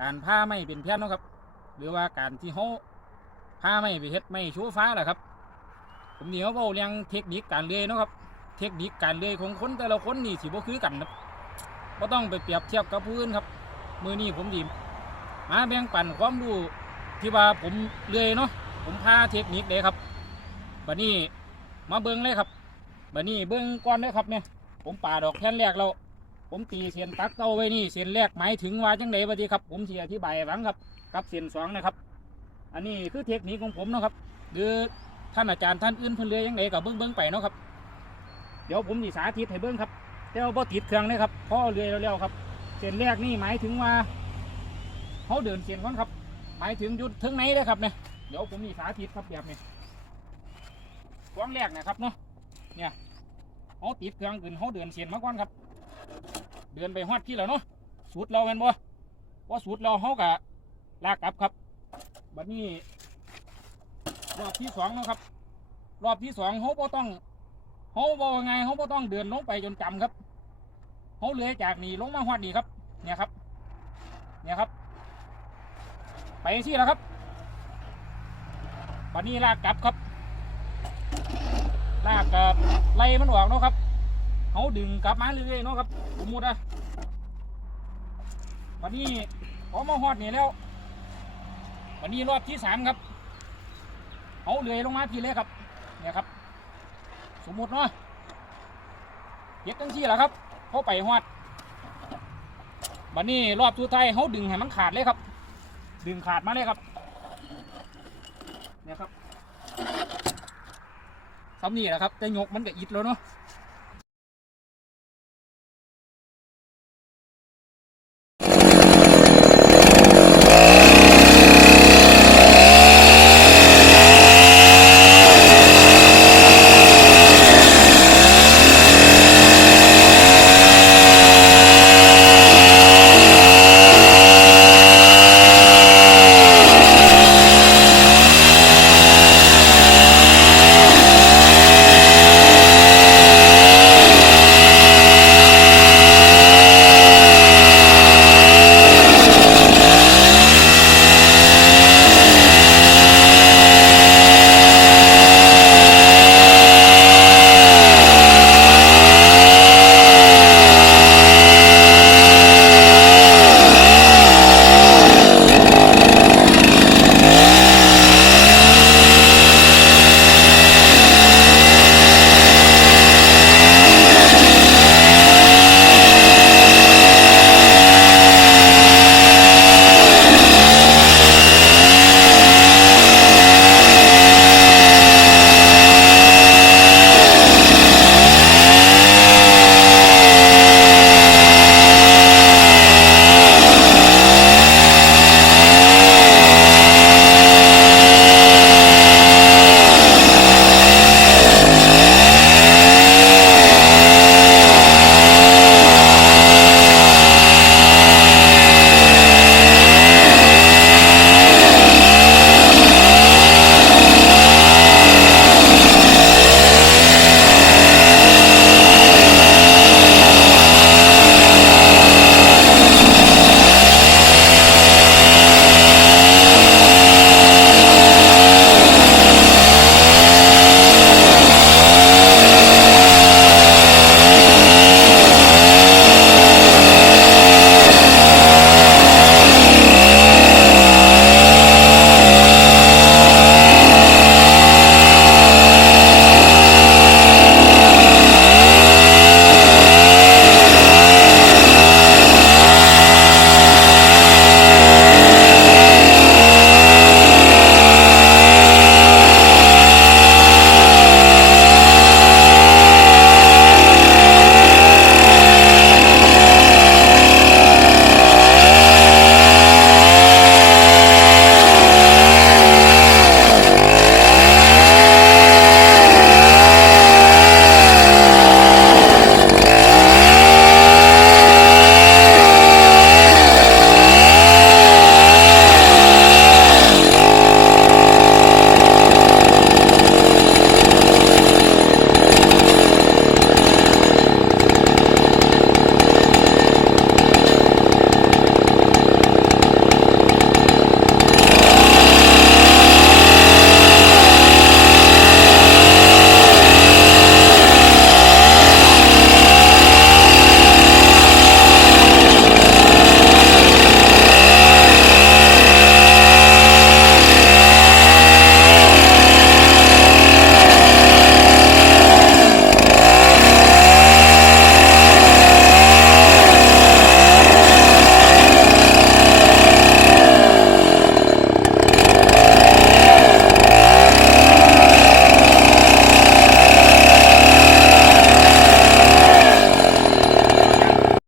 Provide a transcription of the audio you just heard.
การผ้าไม่เป็นแผ่นเนาะครับ หรือว่าการที่เขาผ้าไม่ไปเฮ็ดไม่ชูฟ้าแหละครับ ผมนี่เขาเว้าเรื่องเทคนิคการเลื่อยเนาะครับ เทคนิคการเลื่อยของคนแต่ละคนนี่สิบ่คือกันครับก็ต้องไปเปรียบเทียบกับผู้อื่นครับ มือนี้ผมดีมาแบ่งปันความรู้ที่ว่าผมเลื่อยเนาะผมพาเทคนิคเลยครับบัดนี้มาเบิ้งเลยครับบัดนี้เบิ้งก่อนเลยครับเนี่ยผมป่าดอกแผ่นแรกแล้ว ผมตีเส้นตักเต้าไว้นี่เส้นแรกหมายถึงว่าจังไดบัดนี้ครับ ผมสิอธิบายห้ฟังครับกับเส้นสองนะครับ อันนี้คือเทคนิคของผมนะครับหรือท่านอาจารย์ท่านอื่นเพิ่นเลื่อยังไงกับเบิ้งเบิ้งไปเนาะครับ เดี๋ยวผมสิสาธิตให้เบิ้งครับแต่ว่าบ่ติดเครื่องเลยครับพราะเลื่อยแล้วๆครับ เส้นแรกนี่หมายถึงว่าเขาเดินเส้นก่อนครับ หมายถึงยุดถึงไหนเลยครับเนี่ยเดี๋ยวผมมีสาธิตครับแบบนี้กวางแรกนะครับเนาะเนี่ยเขาติดเครื่องขึ้นเขาเดินเสียนมาก่อนครับ เดินไปฮอดที่แล้วเนาะสูตรเราเป็นบ่ว่าสูตรเราเขากะลากกลับครับบัดนี้ รอบที่สองเนาะครับ รอบที่สองเขาบ่ต้องเขาบอกว่ไงเขาบ่ต้องเดินลงไปจนจำครับเขาเลื้อยจากนี่ลงมาฮอดนี่ครับ เนี่ยครับ เนี่ยครับ ไปที่แล้วครับวันนี้ลากกลับครับ ลากกับไล่มันออกเนาะครับ เขาดึงกลับมาเรื่อยๆเนาะครับสมมตินะวันนี้พอมาฮอดนี่แล้ว วันนี้รอบที่สามครับเขาเลื่อยลงมาทีเลยครับเนี่ยครับ สมมุติเนาะเย็ดตั้งที่แล้วครับเขาไปฮอดวันนี้รอบสุดท้ายเขาดึงให้มันขาดเลยครับ ดึงขาดมาเลยครับเนี่ยครับซ้ำนี่แหละครับแต่ยกมันก็อิดแล้วเนาะ